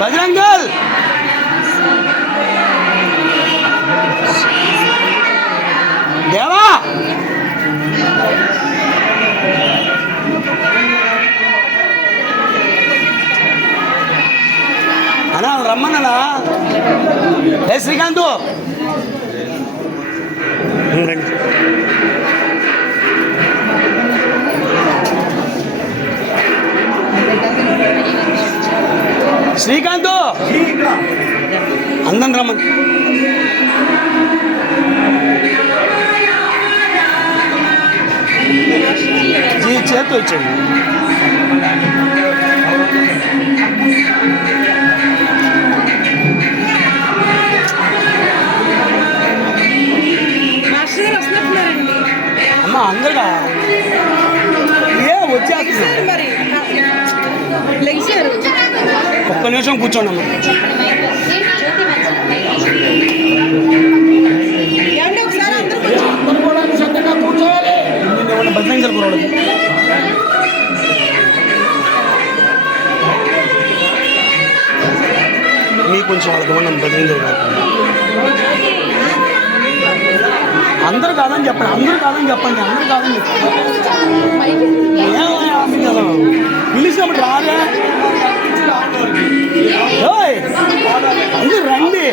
బజరంగల్! దేవా! అన్నా రమ్మన్నా ఏ శ్రీకాంత్? రండి. శ్రీకాంత్! అందం రమ్మని. జీ చేత్తో ఒక్క నిమిషం కూర్చోండి అమ్మ ఏమండి ఒకసారి అందరూ నిన్న ఏమన్నా బజరంగల్ కురవడం మీకు కొంచెం వాళ్ళకి ఇవ్వండి అమ్మ బజరంగల్ గారు అందరూ కాదని చెప్పండి అందరూ కాదని చెప్పండి అందరూ కాదని చెప్పండి ఏమయ్యా మీకు అసలు పిలిచినప్పుడు రాదే అందరూ రండి.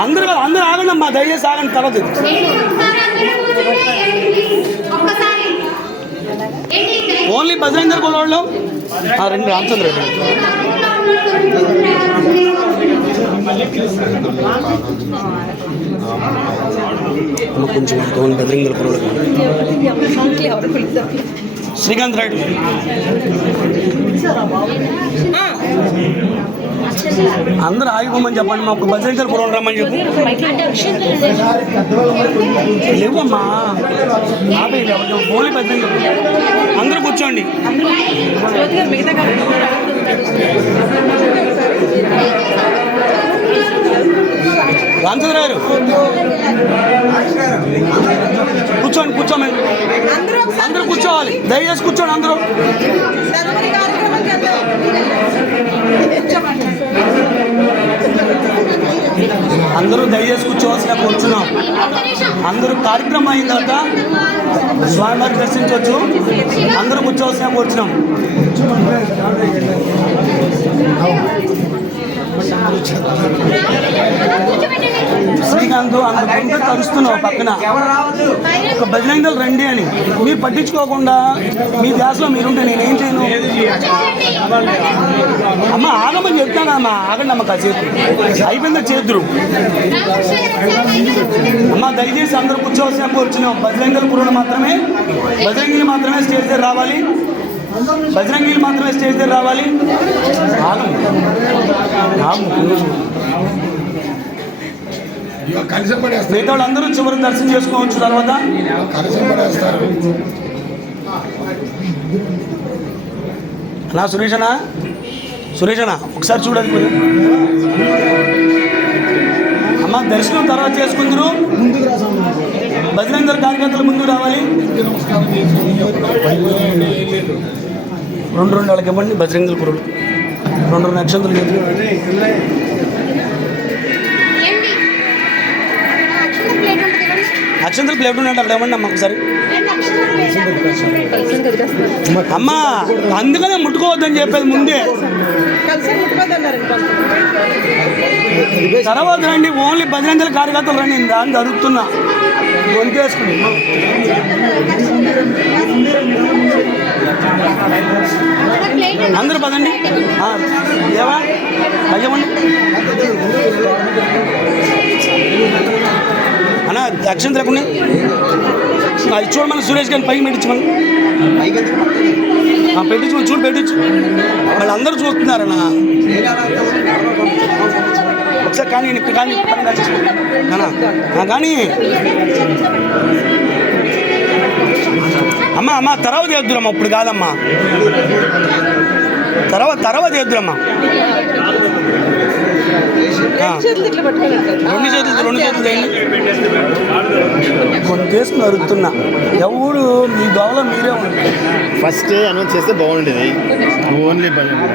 అందరూ అందరూ ఆగండి అమ్మా దయచేసి ఆగండి తర్వాత ఓన్లీ బజరంగర్ గోళ్ళు రెండు రామచంద్ర కొంచెం ఓన్లీ బజరంగర్ పిలుస్తారు? శ్రీకాంత్ రాయుడు. అందరూ ఆగిపోమని చెప్పండి మాకు బజరంగర్ గోళ్ళు రమ్మని చెప్పు. లేవమ్మా. ఆపే ఓన్లీ బజరంగర్ అందరూ కూర్చోండి. జ్యోతి రామచంద్ర గారు కూర్చోండి కూర్చోమని అందరూ ఒకసారి అందరూ కూర్చోవాలి దయచేసి కూర్చోండి అందరూ. అందరూ దయచేసి కూర్చోవలసిన కూర్చున్నాం. అందరూ కార్యక్రమం అయిన తర్వాత స్వామివారి దర్శించవచ్చు. అందరూ కూర్చోవలసిన కూర్చున్నాం. శ్రీకాంత్ అందరూ తరుస్తున్నావు పక్కన. ఒక బజరంగల్ రండి అని. మీరు పట్టించుకోకుండా మీ ధ్యాసలో మీరుంటే నేనేం చేయను? అమ్మ ఆగమని చెప్తాను అమ్మ? ఆగండి అమ్మ కాసేపు. అయిపోయిందా చేతురు అమ్మ దయచేసి అందరూ కూర్చోవలసిన కూర్చున్నాం బజరంగల్ పురుడు మాత్రమే బజరంగిలు మాత్రమే స్టేజ్ దగ్గర రావాలి. బజరంగిలు మాత్రమే స్టేజ్ దగ్గర రావాలి. ఆగం ఆగు. కలిసి పడేస్తారు. మిగతా వాళ్ళందరూ చివరి దర్శనం చేసుకోవచ్చు తర్వాత. కలిసి పడేస్తారు. నా సురేషనా? సురేషనా ఒకసారి చూడండి మీరు. అమ్మ దర్శనం తర్వాత చేసుకుందరు. బజరంగర్ కార్యకర్తలు ముందు రావాలి. రెండు రెండు వాళ్ళకి ఇవ్వండి బజరంగల్ పురుడు రెండు రెండు నక్షత్రాలు అక్షంతలు ప్లేట్ ఉన్నట్టు అక్కడ ఏమన్నా అమ్మ ఒకసారి. అమ్మ అందుకనే ముట్టుకోవద్దని చెప్పేది ముందే. కలిసి తర్వాత రండి ఓన్లీ బజరంగల కార్యకర్తలు రండి దాన్ని జరుగుతున్నా గొంతేసుకుని. అందరూ పదండి. ఏవా దేవా అయ్యమండి అన్న లేకుండా అది చూడమని సురేష్ గారిని పైకి పెట్టించమని ఆ, పెట్టించమని చూడు పెట్టించు. వాళ్ళందరూ చూస్తున్నారన్న. ఒకసారి కానీ ఇక్కడ కానీ కానీ. అమ్మా అమ్మ తర్వాత చేద్దురమ్మా ఇప్పుడు కాదమ్మా. తర్వాత తర్వాత చేద్దురమ్మా. రెండు చేతులు రెండు చేతులు కొన్ని చేసుకుని అరుతున్నా ఎవడు మీ దోవలో మీరే ఉంటారు ఫస్ట్ అనౌన్స్ చేస్తే బాగుండేది. ఓన్లీ ప్రయత్నిస్తాం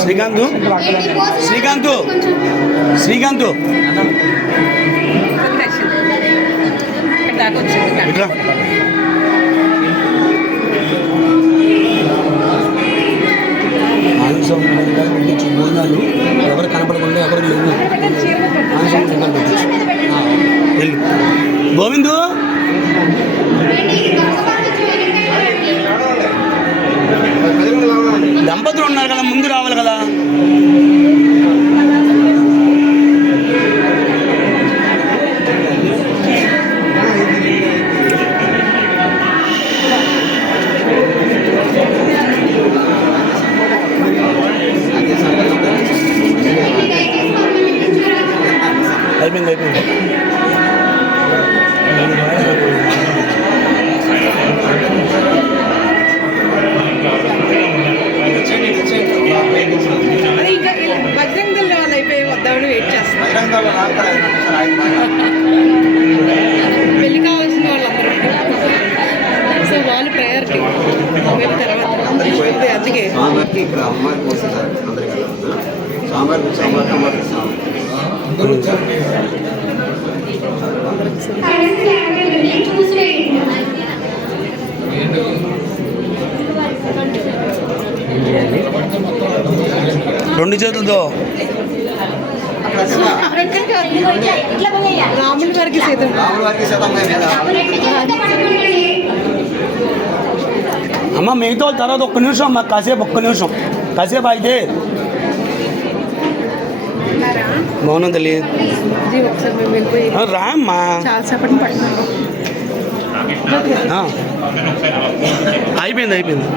శ్రీకాంత్ శ్రీకాంత్ శ్రీకాంత్. దాకా వచ్చింది ఇట్లా. మాంసం అయిపోయింది అయిపోయింది అది ఇంకా బజరంగ్ దళ వాళ్ళు అయిపోయి వద్దామని వెయిట్ చేస్తాం పెళ్ళి కావాల్సిన వాళ్ళందరూ. సో వాళ్ళు ప్రయారిటీ మేము తర్వాత. అదే, అందుకే. స్వామివారికి ఇక్కడ అమ్మవారికి వస్తారు అందరూ వచ్చారు. రెండు చేతులతో. రాముడి సీతం వారికి మీద అమ్మ మిగతా తర్వాత ఒక్క నిమిషం అమ్మ కాసేపు ఒక్క నిమిషం. కాసేపు అయితే మౌనం తెలియదు జీ ఒకసారి మేము వెళ్ళిపోయి రా అమ్మా చాలాసేపటిని పడుతున్నాం ఆ. అయిపోయింది అయిపోయింది.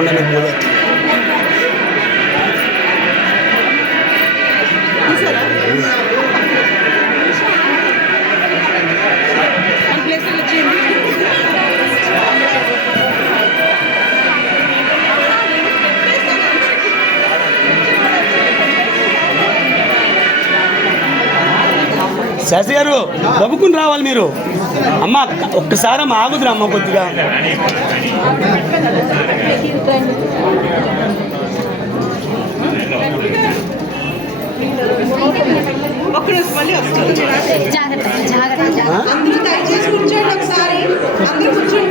মনে লিখব శాస్త్రి గారు దబ్బుకుని రావాలి మీరు. అమ్మ ఒక్కసారి అమ్మ ఆగుదురా అమ్మ కొద్దిగా. జాగ్రత్త జాగ్రత్త అందరూ దయచేసి కూర్చోండి ఒకసారి. అందరూ కూర్చోండి.